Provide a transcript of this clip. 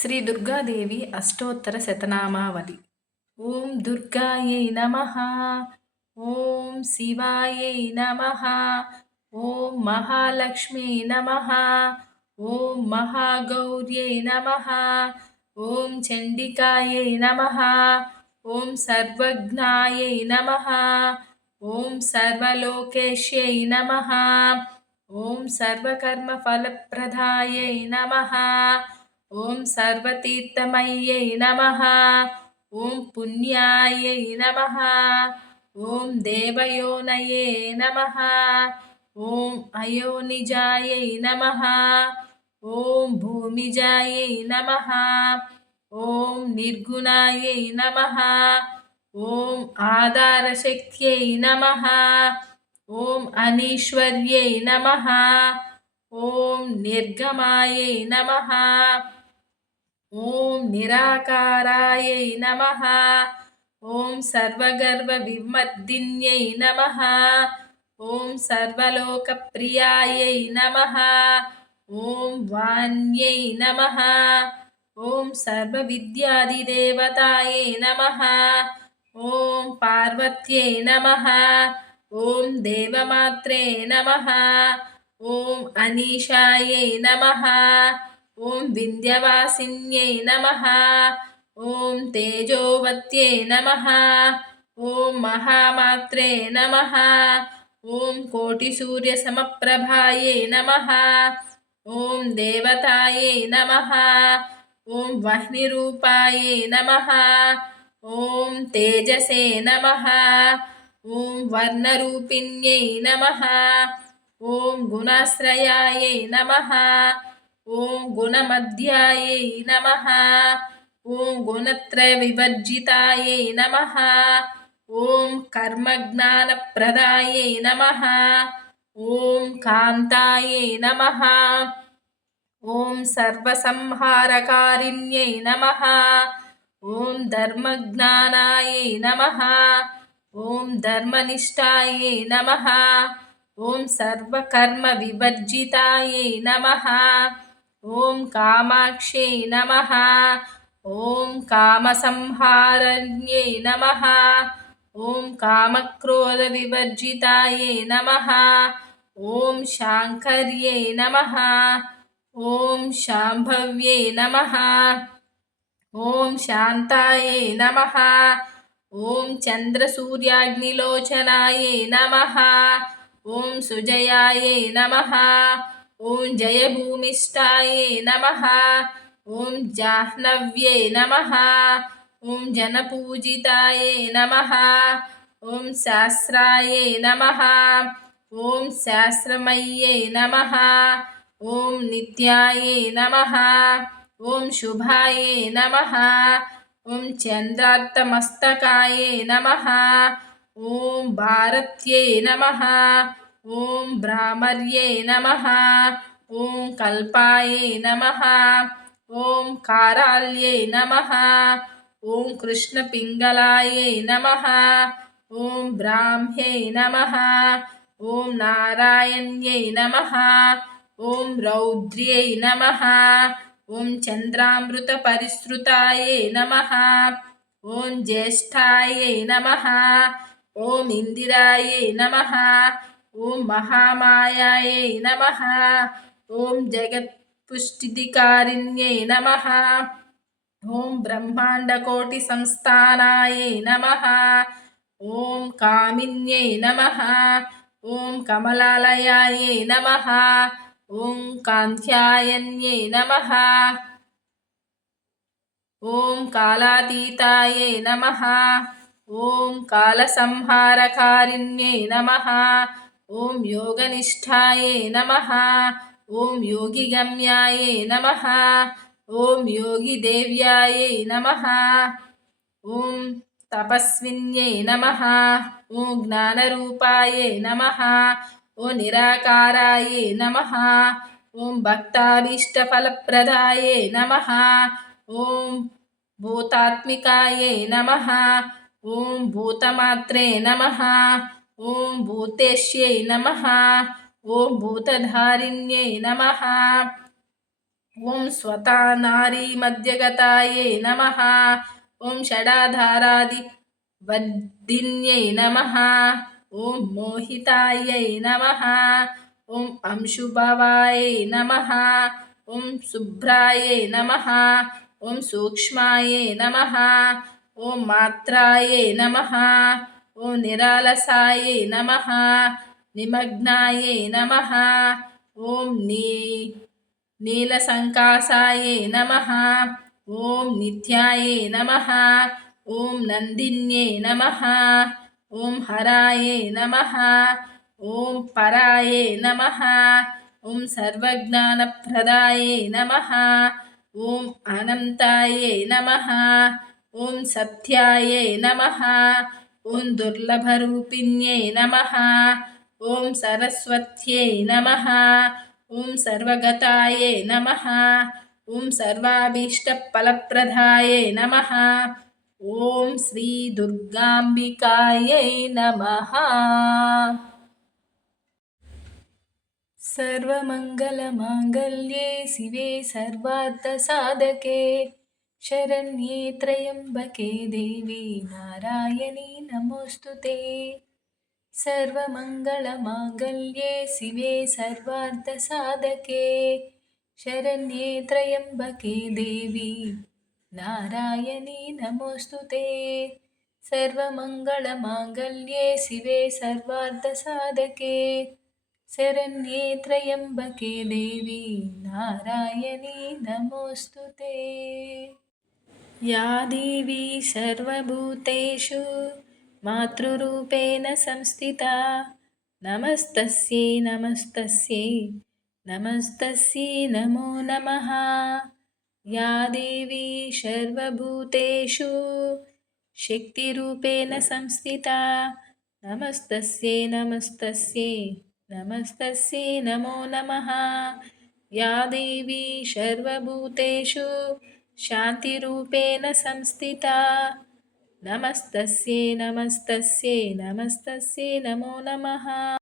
శ్రీ దుర్గాదేవి అష్టోత్తర శతనామావళి. ఓం దుర్గాయై నమః. ఓం శివాయై నమః. ఓం మహాలక్ష్మ్యై నమః. ఓం మహాగౌర్యై నమః. ఓం చండికాయై నమః. ఓం సర్వజ్ఞాయై నమః. ఓం సర్వలోకేశ్యై నమః. ఓం సర్వకర్మఫలప్రదాయై నమః. ఓం సర్వతీర్థమయ్యై నమః. ఓం పుణ్యాయై నమః. ఓం దేవయోనయే నమః. ఓం అయోనిజాయై నమః. ఓం భూమిజాయై నమః. ఓం నిర్గుణాయై నమః. ఓం ఆధారశక్త్యై నమః. ఓం అనీశ్వర్యై నమః. ఓం నిర్గమాయై నమః. ఓం నిరాకారాయై నమః. ఓం సర్వగర్వ విమర్దిన్యై నమః. ఓం సర్వలోకప్రియాయై నమః. ఓం వాణ్యై నమః. ఓం సర్వవిద్యాదిదేవతాయై నమః. ఓం పార్వత్యై నమః. ఓం దేవమాత్రే నమః. ఓం అనీషాయై నమః. ఓం వింధ్యవాసిన్యై నమః. ఓం తేజోవత్యై నమః. ఓం మహామాత్రే నమః. ఓం కోటిసూర్యసమప్రభాయై నమః. ఓం దేవతాయై నమః. ఓం వహ్నిరూపాయై నమః. ఓం తేజసే నమః. ఓం వర్ణరూపిణ్యై నమః. ఓం గుణాశ్రయాయై నమః. ఓం గుణమధ్యాయై నమః. ఓం గుణత్రయ వివర్జితాయై నమః. ఓం కర్మజ్ఞానప్రదాయై నమః. ఓం కాంతాయై నమః. ఓం సర్వసంహారకారిణ్యై నమః. ఓం ధర్మజ్ఞానాయై నమః. ఓం ధర్మనిష్టాయై నమః. ఓం సర్వకర్మ వివర్జితాయై నమః. ఓం కామాక్షై నమః. ఓం కామసంహారణ్యై నమః. ఓం కామక్రోధ వివర్జితాయై నమః. ఓం శాంకర్యై నమః. ఓం శాంభవ్యై నమః. ఓం శాంతాయై నమః. ఓం చంద్రసూర్యాగ్నిలోచనాయై నమః. ఓం సుజయాయై నమః. ఓం జయభూమిష్టాయై నమః. ఓం జాహ్నవ్యై నమః. ఓం జనపూజితాయై నమః. ఓం శాస్త్రాయై నమః. ఓం శాస్త్రమయ్యై నమః. ఓం నిత్యాయై నమః. ఓం శుభాయై నమః. ఓం చంద్రార్తమస్తకాయై నమః. ఓం భారత్యై నమః. ఓం భ్రామర్యై నమః. ఓం కల్పాయై నమః. ఓం కారాల్యై నమః. ఓం కృష్ణపింగళాయై నమః. ఓం బ్రాహ్మ్యై నమః. ఓం నారాయణ్యై నమః. ఓం రౌద్ర్యై నమః. ఓం చంద్రామృత పరిసృతాయై నమః. ఓం జ్యేష్ఠాయై నమః. ఓం ఇందిరాయై నమః. ఓం మహామాయాయై నమః. ఓం జగత్పుష్టిదికారిణ్యై నమః. ఓం బ్రహ్మాండకోటి సంస్థానాయై నమః. ఓం కామిన్యై నమః. ఓం కమలాలయాయై నమః. ఓం కాంత్యాయన్యై నమః. ఓం కాలాతీతాయై నమః. ఓం కాలసంహారకారిణ్యై నమః. ఓం యోగనిష్టాయై నమః. ఓం యోగిగమ్యాయై నమః. ఓం యోగిదేవ్యాయై నమః. ఓం తపస్విన్యై నమః. ఓం జ్ఞానరూపాయై నమః. ఓం నిరాకారాయై నమః. ఓం భక్తాభీష్టఫలప్రదాయై నమః. ఓం భూతాత్మికాయై నమః. ఓం భూతమాత్రే నమః. ఓం భూతేశ్యై నమః. ఓం భూతధారిణ్యై నమః. ॐ स्वता नारीमध्यगतायै नमः। ॐ षडाधारादिवर्धिन्यै नमः। ॐ मोहितायै नमः। ॐ अंशुभवायै नमः। ॐ शुभ्रायै नमः। ॐ सूक्ष्मायै नमः। ॐ मात्रायै नमः। ॐ निरालसायै नमः। निमग्नायै नमः। ॐ नीलसङ्कासायै नमः। ॐ नित्यायै नमः। ॐ नन्दिन्यै नमः। ॐ हरायै नमः। ॐ परायै नमः। ॐ सर्वज्ञानप्रदायै नमः। ॐ अनन्तायै नमः। ॐ सत्यायै नमः। ॐ दुर्लभरूपिण्यै नमः। ॐ सरस्वत्यै नमः। ॐ सर्वगतायै नमः। ॐ सर्वाभीष्टफलप्रदायै नमः। ॐ श्रीदुर्गाम्बिकायै नमः। सर्वमङ्गलमाङ्गल्ये शिवे सर्वार्थसाधके शरण्ये त्र्यम्बके देवी नारायणी नमोऽस्तु ते। सर्वमङ्गलमाङ्गल्ये शिवे सर्वार्थसाधके शरण्ये त्र्यम्बके देवी नारायणी नमोऽस्तु ते। सर्वमङ्गलमाङ्गल्ये शिवे सर्वार्थसाधके शरण्ये त्र्यम्बके देवी नारायणी नमोऽस्तु ते। या देवी सर्वभूतेषु मातृरूपेण संस्थिता नमस्तस्यै नमस्तस्यै नमस्तस्यै नमो नमः। या देवी सर्वभूतेषु शक्तिरूपेण संस्थिता नमस्तस्यै नमस्तस्यै नमस्तस्यै नमो नमः। या देवी सर्वभूतेषु शान्तिरूपेण संस्थिता नमस्तस्यै नमस्तस्यै नमस्तस्यै नमो नमः।